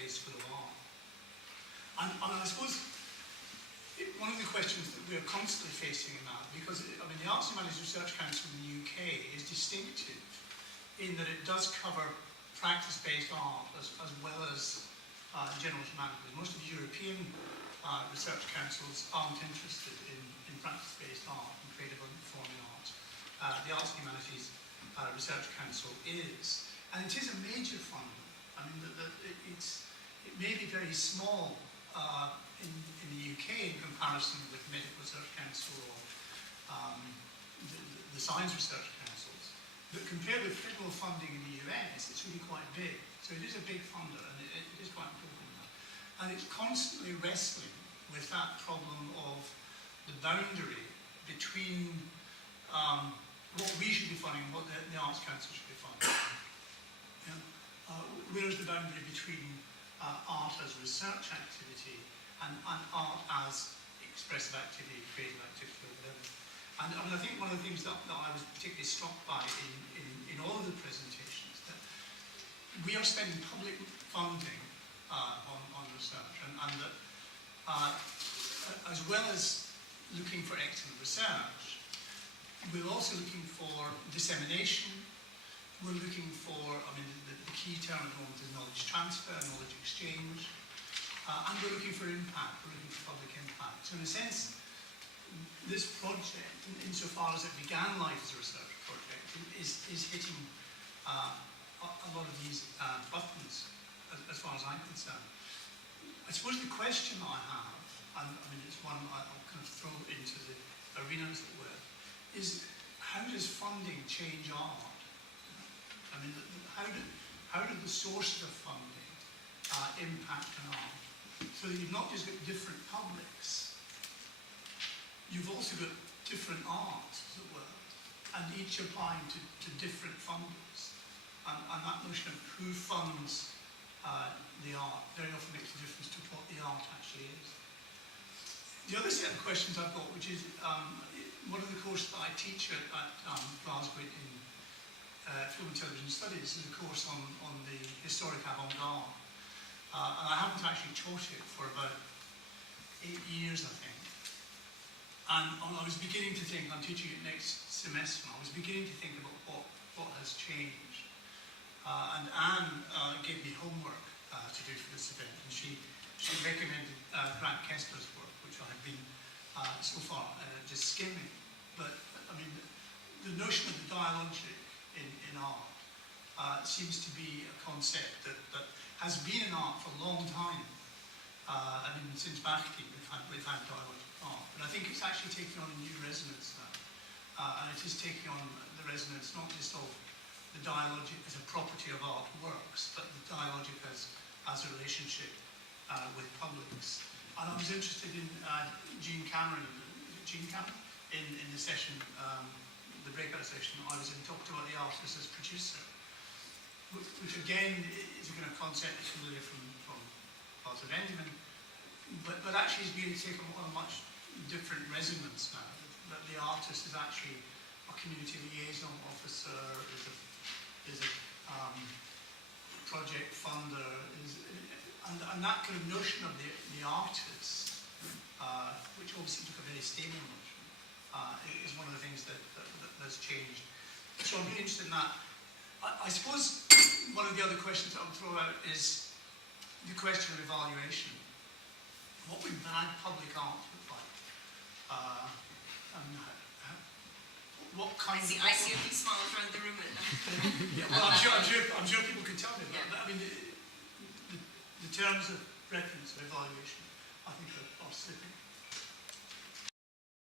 place full of art. And I suppose one of the questions that we are constantly facing in that, because the Arts and Humanities Research Council in the UK is distinctive in that it does cover practice-based art as well as general humanities. Most of the European research councils aren't interested in practice-based art and creative and performing art. The Arts and Humanities Research Council is, and it is a major funder. It may be very small in the UK in comparison with the Medical Research Council or the Science Research Councils, but compared with federal funding in the US, it's really quite big. So it is a big funder, and it is quite important. And it's constantly wrestling with that problem of the boundary between what we should be funding and what the Arts Council should be funding. Where is the boundary between art as research activity and art as expressive activity, creative activity, or whatever? And I think one of the things that I was particularly struck by in all of the presentations, that we are spending public funding on research, and that as well as looking for excellent research, we're also looking for dissemination. We're looking for, the key term at the moment is knowledge transfer, knowledge exchange, and we're looking for impact, we're looking for public impact. So in a sense, this project, insofar as it began life as a research project, is hitting a lot of these buttons, as far as I'm concerned. I suppose the question I have, and it's one I'll kind of throw into the arena, as it were, is how does funding change art? How do the sources of funding impact on art? So that you've not just got different publics, you've also got different arts, as it were, and each applying to different funders. And that notion of who funds the art very often makes a difference to what the art actually is. The other set of questions I've got, which is one of the courses that I teach at Glasgow in Film and Television Studies, is a course on the historic avant-garde. And I haven't actually taught it for about 8 years, I think. And I was beginning to think, I'm teaching it next semester, I was beginning to think about what has changed. And Anne gave me homework to do for this event, and she recommended Grant Kessler's work, which I have been so far just skimming. But the notion of the dialogic in art seems to be a concept that has been in art for a long time. Since Bakhtin, we've had dialogic art, but I think it's actually taking on a new resonance now, and it is taking on the resonance not just of the dialogic as a property of artworks, but the dialogic as a relationship with publics. And I was interested in Jean Cameron, in the session, the breakout session I was in, talked about the artist as producer, which again is a kind of concept that's familiar from parts of Endymion, but actually is being taken on a much different resonance now. That the artist is actually a community liaison officer, is a project funder, and that kind of notion of the artist, which obviously took a very stable notion, is one of the things that's changed. So I'm really interested in that. I suppose one of the other questions I would throw out is the question of evaluation. What would bad public art look like? What kind I see a few smiles around the room. Yeah, well, I'm sure people can tell me. Yeah. But the terms of reference or evaluation, I think, are slipping.